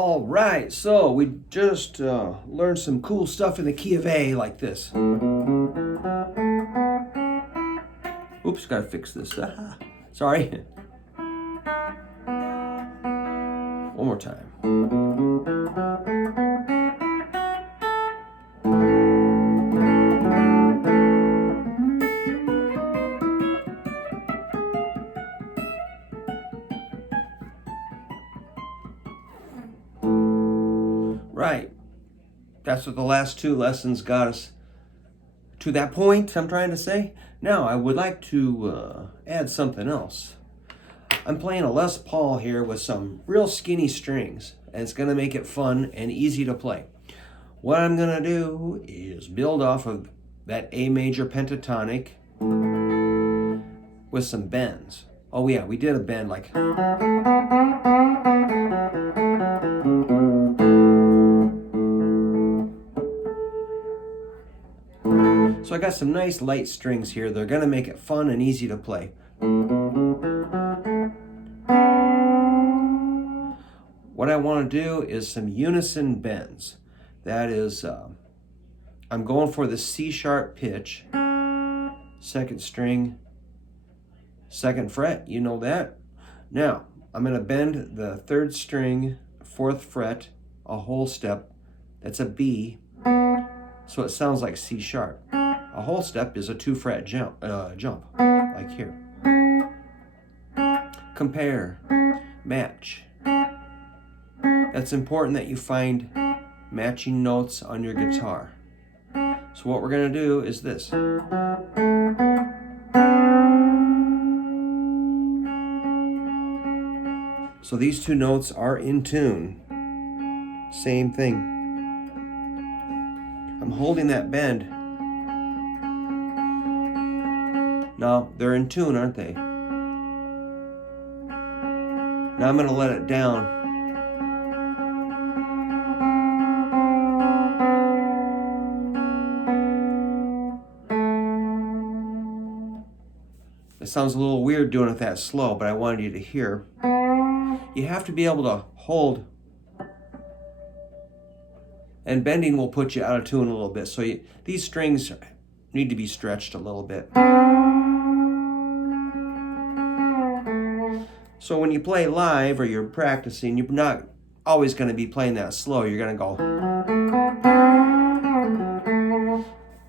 All right, so we just learned some cool stuff in the key of A like this. Oops, gotta fix this. Sorry. One more time. Right. That's what the last two lessons got us to that point, I'm trying to say. Now, I would like to add something else. I'm playing a Les Paul here with some real skinny strings, and it's going to make it fun and easy to play. What I'm going to do is build off of that A major pentatonic with some bends. Oh yeah, we did a bend like... So I got some nice light strings here. They're going to make it fun and easy to play. What I want to do is some unison bends. That is, I'm going for the C sharp pitch, second string, second fret, you know that. Now, I'm going to bend the third string, fourth fret, a whole step. That's a B, so it sounds like C sharp. A whole step is a 2-fret jump, like here. Compare, match. That's important that you find matching notes on your guitar. So what we're going to do is this. So these two notes are in tune. Same thing. I'm holding that bend. Now, they're in tune, aren't they? Now I'm going to let it down. It sounds a little weird doing it that slow, but I wanted you to hear. You have to be able to hold. And bending will put you out of tune a little bit. So these strings need to be stretched a little bit. So when you play live or you're practicing, you're not always going to be playing that slow. You're going to go.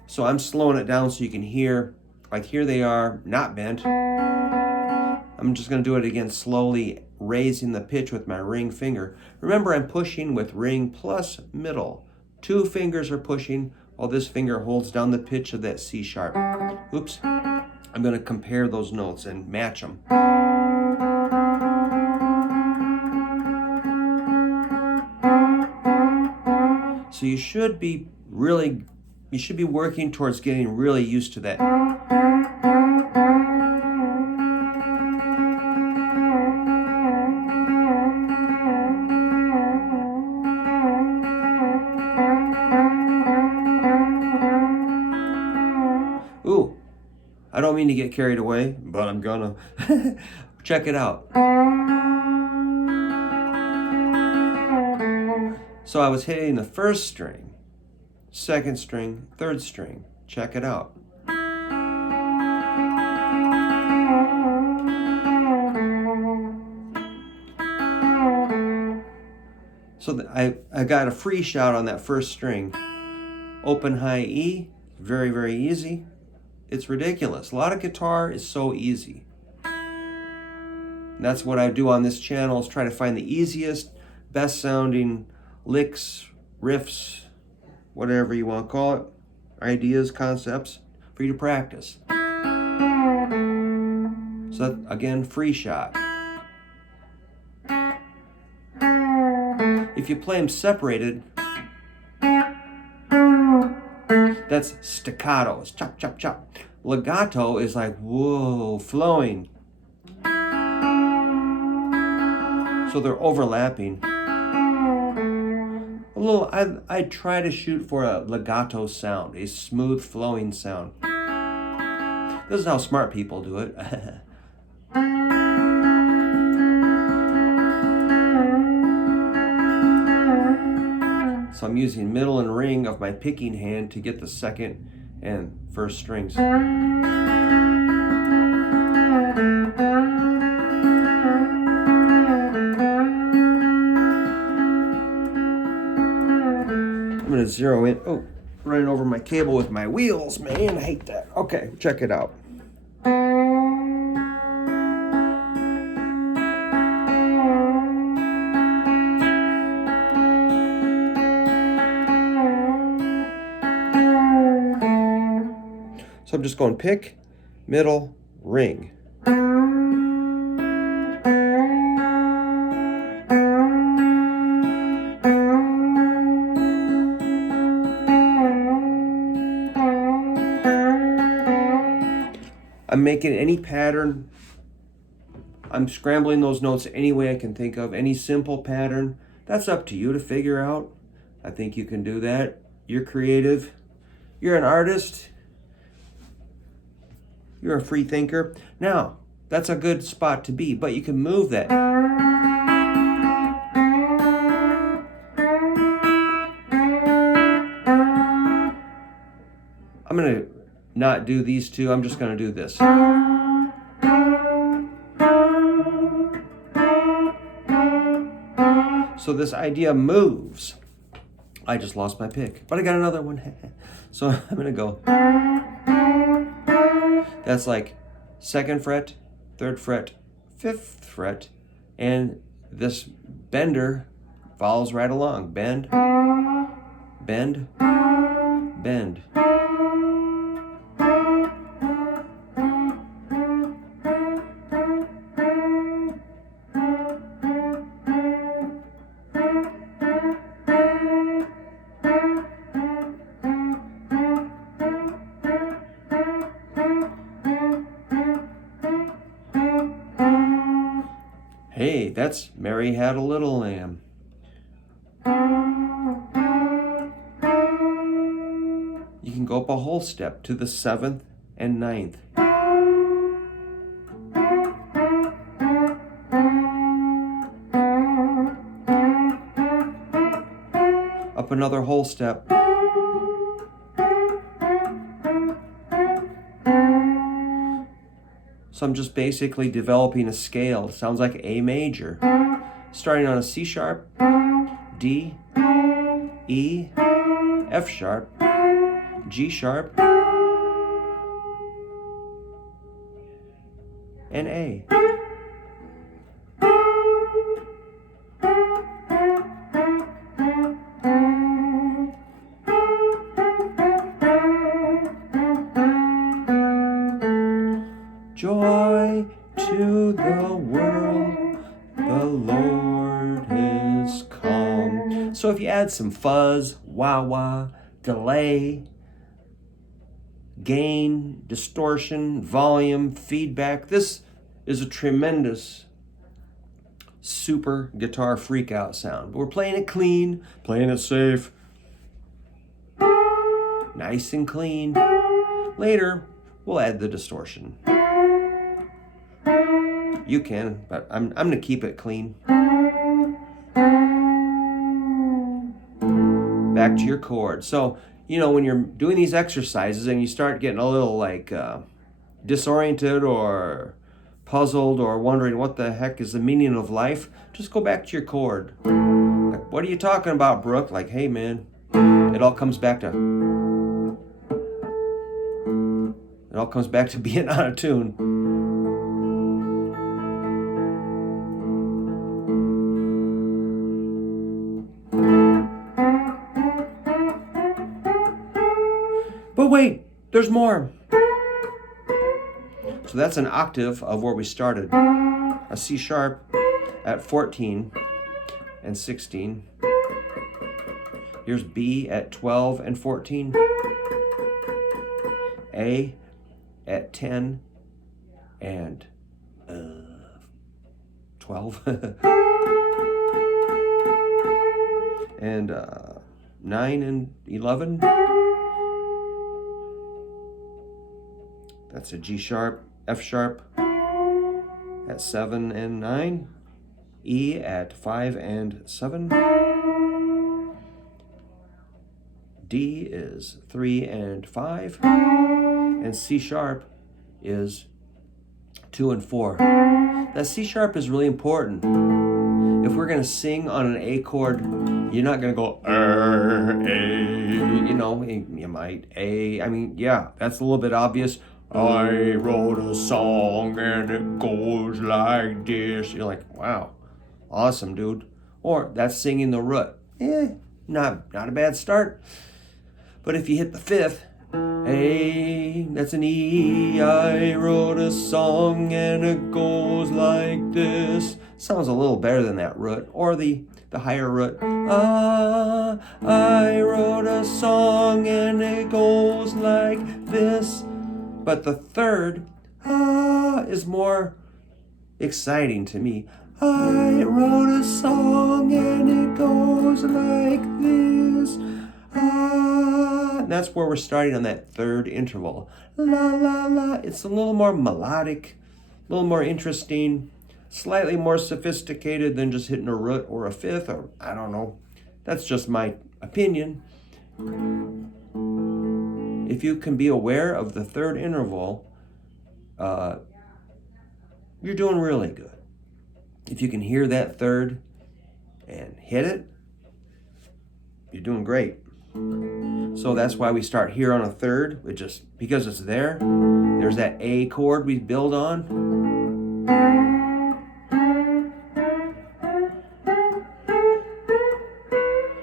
So I'm slowing it down so you can hear. Like here they are, not bent. I'm just going to do it again slowly, raising the pitch with my ring finger. Remember, I'm pushing with ring plus middle. 2 fingers are pushing while this finger holds down the pitch of that C sharp. Oops. I'm going to compare those notes and match them. So you should be working towards getting really used to that. Ooh, I don't mean to get carried away, but I'm gonna. Check it out. So I was hitting the first string, second string, third string. Check it out. So I got a free shot on that first string. Open high E, very, very easy. It's ridiculous. A lot of guitar is so easy. And that's what I do on this channel, is try to find the easiest, best sounding licks, riffs, whatever you want to call it, ideas, concepts for you to practice. So that, again, free shot. If you play them separated, that's staccato. It's chop, chop, chop. Legato is like, whoa, flowing. So they're overlapping. I try to shoot for a legato sound, a smooth flowing sound. This is how smart people do it. So I'm using middle and ring of my picking hand to get the second and first strings. I'm gonna zero in. Oh, running over my cable with my wheels, man, I hate that. Okay, check it out. So I'm just going pick, middle, ring. I'm making any pattern. I'm scrambling those notes any way I can think of, any simple pattern. That's up to you to figure out. I think you can do that. You're creative. You're an artist. You're a free thinker. Now, that's a good spot to be, but you can move that. I'm going to not do these two. I'm just going to do this. So this idea moves. I just lost my pick, but I got another one. So I'm going to go. That's like 2nd fret, 3rd fret, 5th fret, and this bender follows right along. Bend, bend, bend. Hey, that's Mary Had a Little Lamb. You can go up a whole step to the 7th and 9th. Up another whole step. So I'm just basically developing a scale. It sounds like A major. Starting on a C sharp, D, E, F sharp, G sharp, and A. Joy to the world, the Lord is come. So if you add some fuzz, wah-wah, delay, gain, distortion, volume, feedback, this is a tremendous super guitar freakout sound. But we're playing it clean, playing it safe, nice and clean. Later, we'll add the distortion. You can, but I'm going to keep it clean. Back to your chord. So, when you're doing these exercises and you start getting a little like disoriented or puzzled or wondering what the heck is the meaning of life, just go back to your chord. Like, what are you talking about, Brook? Like, hey, man, it all comes back to being out of tune. But wait, there's more. So that's an octave of where we started. A C sharp at 14 and 16. Here's B at 12 and 14. A at 10 and 12. And 9 and 11. That's a G sharp, F sharp at 7 and 9, E at 5 and 7, D is 3 and 5, and C sharp is 2 and 4. That C sharp is really important. If we're going to sing on an A chord, you're not going to go, A, you know, you might, A, I mean, yeah, that's a little bit obvious. I wrote a song and it goes like this. You're like, wow, awesome, dude. Or that's singing the root. Not a bad start. But if you hit the 5th, A, that's an E. I wrote a song and it goes like this. Sounds a little better than that root. Or the higher root. Ah, I wrote a song and it goes like this. But the 3rd, is more exciting to me. I wrote a song and it goes like this. And that's where we're starting on that 3rd interval. La, la, la. It's a little more melodic, a little more interesting, slightly more sophisticated than just hitting a root or a 5th, or I don't know. That's just my opinion. If you can be aware of the 3rd interval, you're doing really good. If you can hear that 3rd and hit it, you're doing great. So that's why we start here on a 3rd. It just, because it's there, there's that A chord we build on.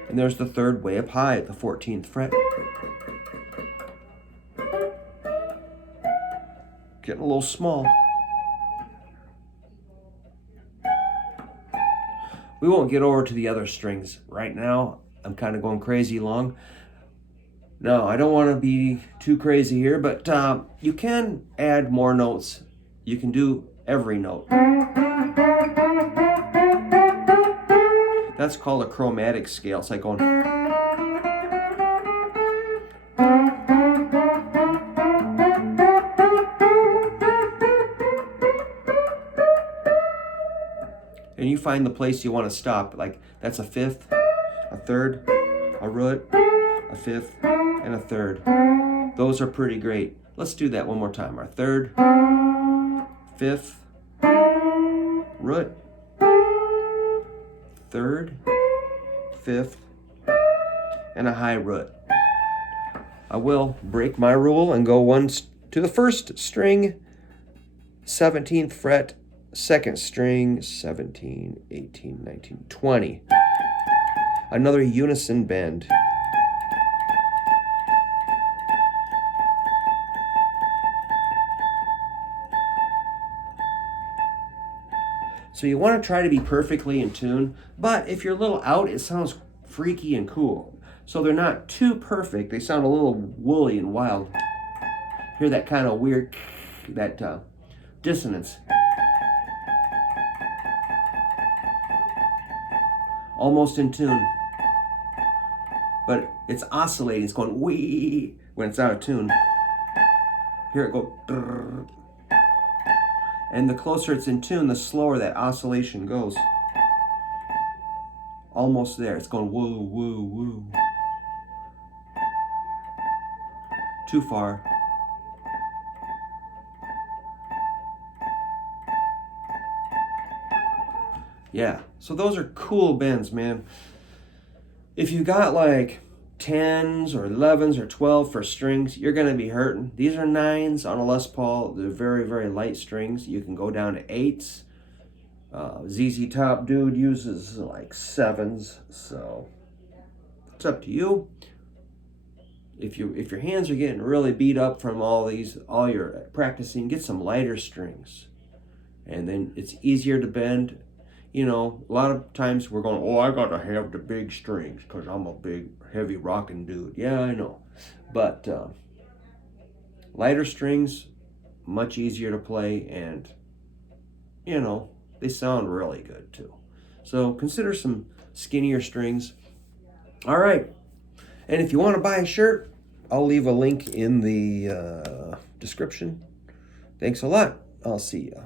And there's the 3rd way up high at the 14th fret. Getting a little small. We won't get over to the other strings right now. I'm kind of going crazy long. No, I don't want to be too crazy here, but you can add more notes. You can do every note. That's called a chromatic scale. It's like going... And you find the place you want to stop. Like, that's a 5th, a 3rd, a root, a 5th, and a 3rd. Those are pretty great. Let's do that one more time. Our 3rd, 5th, root, 3rd, 5th, and a high root. I will break my rule and go to the 1st string, 17th fret, 2nd string, 17, 18, 19, 20. Another unison bend. So you want to try to be perfectly in tune, but if you're a little out, it sounds freaky and cool. So they're not too perfect. They sound a little woolly and wild. Hear that kind of weird, that dissonance. Almost in tune. But it's oscillating. It's going wee when it's out of tune. Hear it go. Drrr. And the closer it's in tune, the slower that oscillation goes. Almost there. It's going woo, woo, woo. Too far. Yeah, so those are cool bends, man. If you got like 10s or 11s or 12 for strings, you're going to be hurting. These are 9s on a Les Paul. They're very, very light strings. You can go down to 8s. ZZ Top dude uses like 7s, so it's up to you. If your hands are getting really beat up from all your practicing, get some lighter strings. And then it's easier to bend. You know, a lot of times we're going, oh, I got to have the big strings because I'm a big, heavy rocking dude. Yeah, I know. But lighter strings, much easier to play, and, you know, they sound really good too. So consider some skinnier strings. All right. And if you want to buy a shirt, I'll leave a link in the description. Thanks a lot. I'll see you.